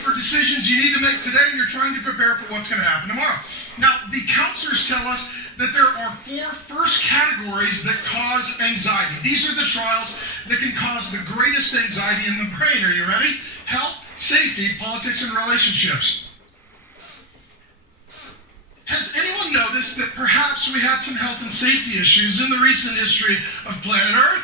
for decisions you need to make today, and you're trying to prepare for what's going to happen tomorrow. Now, the counselors tell us that there are 4 first categories that cause anxiety. These are the trials that can cause the greatest anxiety in the brain. Are you ready? Health, safety, politics, and relationships. Has anyone noticed that perhaps we had some health and safety issues in the recent history of planet Earth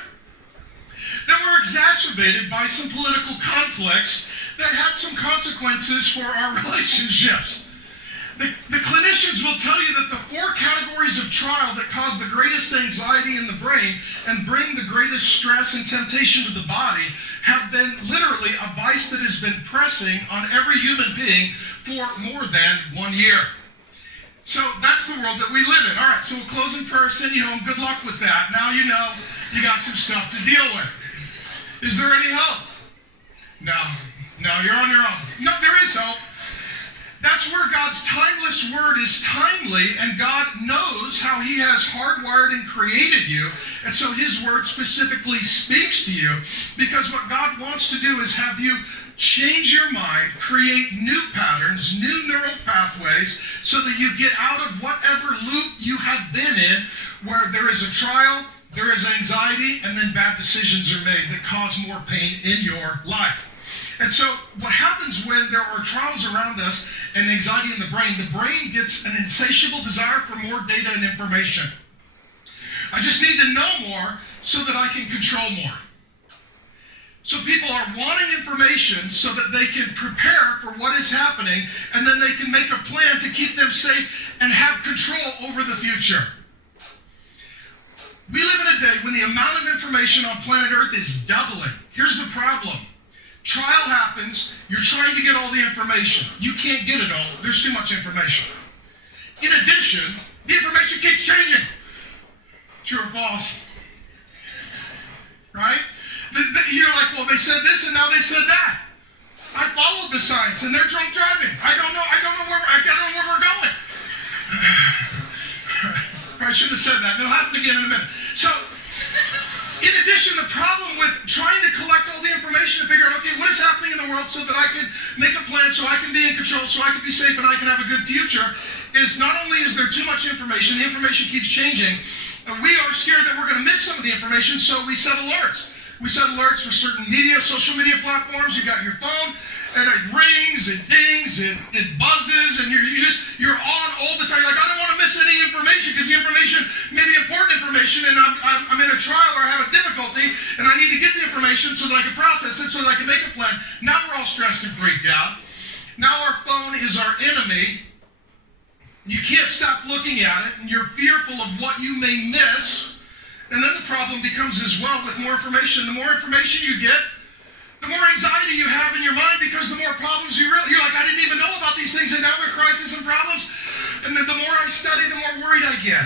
that were exacerbated by some political conflicts that had some consequences for our relationships? The clinicians will tell you that the 4 categories of trial that cause the greatest anxiety in the brain and bring the greatest stress and temptation to the body have been literally a vice that has been pressing on every human being for more than 1 year. So that's the world that we live in. All right, so we'll close in prayer, send you home. Good luck with that. Now you know you got some stuff to deal with. Is there any hope? No, you're on your own. No, there is hope. That's where God's timeless word is timely, and God knows how he has hardwired and created you, and so his word specifically speaks to you, because what God wants to do is have you change your mind, create new patterns, new neural pathways, so that you get out of whatever loop you have been in, where there is a trial, there is anxiety, and then bad decisions are made that cause more pain in your life. And so what happens when there are trials around us and anxiety in the brain gets an insatiable desire for more data and information. I just need to know more so that I can control more. So people are wanting information so that they can prepare for what is happening, and then they can make a plan to keep them safe and have control over the future. We live in a day when the amount of information on planet Earth is doubling. Here's the problem. Trial happens, you're trying to get all the information. You can't get it all. There's too much information. In addition, the information keeps changing. True or false? Right? You're like, well, they said this and now they said that. I followed the science and they're drunk driving. I don't know where we're going. I shouldn't have said that. It'll happen again in a minute. So, in addition, the problem with trying to collect all the information to figure out, okay, what is happening in the world so that I can make a plan, so I can be in control, so I can be safe and I can have a good future, is not only is there too much information, the information keeps changing, we are scared that we're going to miss some of the information, so we set alerts. We set alerts for certain media, social media platforms. You got your phone, and it rings, it dings, it buzzes, and you're on all the time. You're like, I don't want to miss any information, because the information may be important information, and I'm in a trial or I have a difficulty, and I need to get the information so that I can process it, so that I can make a plan. Now we're all stressed and freaked out. Now our phone is our enemy. You can't stop looking at it, and you're fearful of what you may miss. And then the problem becomes as well with more information. The more information you get, the more anxiety you have in your mind, because the more problems you're like, I didn't even know about these things, and now they're crises and problems. And then the more I study, the more worried I get.